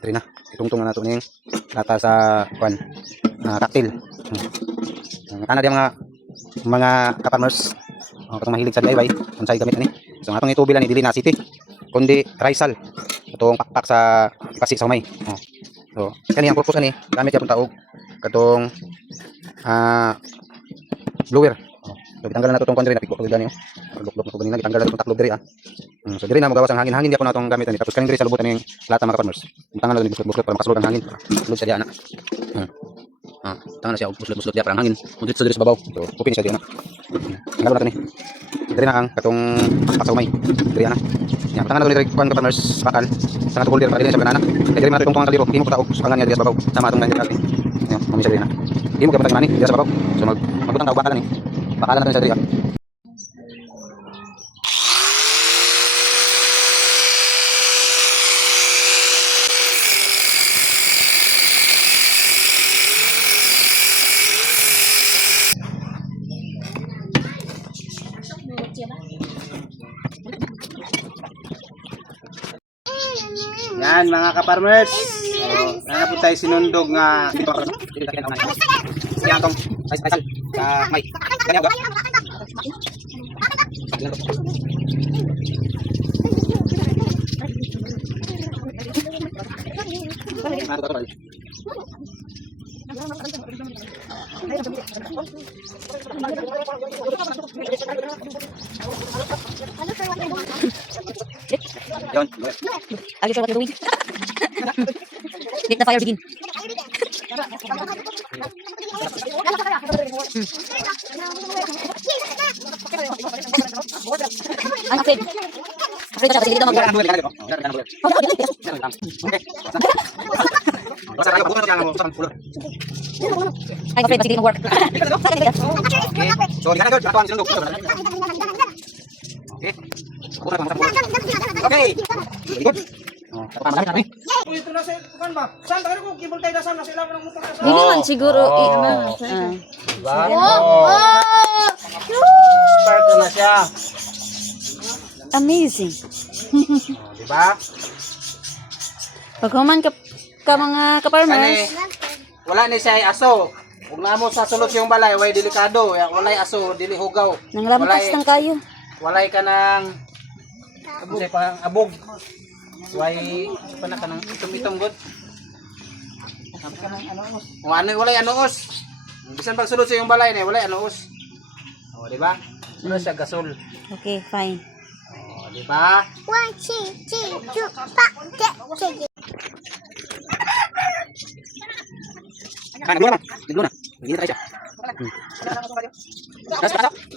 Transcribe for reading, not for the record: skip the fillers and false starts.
Diri na. Itungtong na nato ning lata sa kwan. Cocktail. Ana dia mga ka-farmers. Katong mahilig sa DIY, unsay gamit ani. So atong itubilan ni dili na city, kundi Rizal. Katong pakpak sa kasi sa humay. So kani ang purpose ani, gamit yapon taog katong blower. So bitanggalan nato tong kwan diri na piko gani. Lok-lok na ko ganina bitanggalan nato tong taklob diri. So diri na magawas ang hangin di ako natong gamit ani. Tapos kaning diri sa lubutan ning lata mga farmers. Bitangan nato ni buslot para makasulod ang hangin. Sulod sa diha na. Tangan na siya buslot diha para ang hangin. Mudit sa diri sa babaw. So open siya diha na. Ngalo nato ni. Diri na ang katong pakpak sa umay. Diri na. Yan bitangan nato ni diri kwan ka farmers bakal. Sa nato holder para dili sa banana. Kay diri man nato itong kaliro. Imo ko taog sukangan niya diha sa babaw. Sama atong ganyan natin. Yan, mami siya diri na. Imo ka patag nani diha sa babaw. So magbutang taog bakal ni. Bakalan natin sa diri. Yan mga ka-farmers. Nana po tayo sinundog nga Dito ako. Dito tayo ang nani. Yan tong Rizal sa may. Ganyan ba? Yon. Are you sure what you're doing? Let the fire begin. I'm afraid. Afraid na siya kasi hindi daw mag-work. I'm afraid kasi hindi mag-work. So, di ka na good. Ito ang sinundog. Okay. Okay. Very good. Tapos na natin. ito na sa kan ba? Saan tayo ko kibol tayo sa nasa ilaw ng motor sa. Hindi man siguro. Diba? Spark na siya. Amazing. Diba? Pag human ka mga ka-farmers, Wala ni siya ay aso. Kung namo sa sulot yung balay, way delikado. Walay aso, dili hugaw. nanglampas lang kayo. Walay ka ng abog. Way pana ka ng itom-itom god. Ano walay anuos. Bisan pag sulod sa yung balay ni walay anuos. Oh, di ba? Ano siya gasol. Okay, fine. Oh, di ba? 1 2 3 4 5 6 Kan, nagluto na. Nagluto na. Hindi na tayo siya. Tapos, pasok.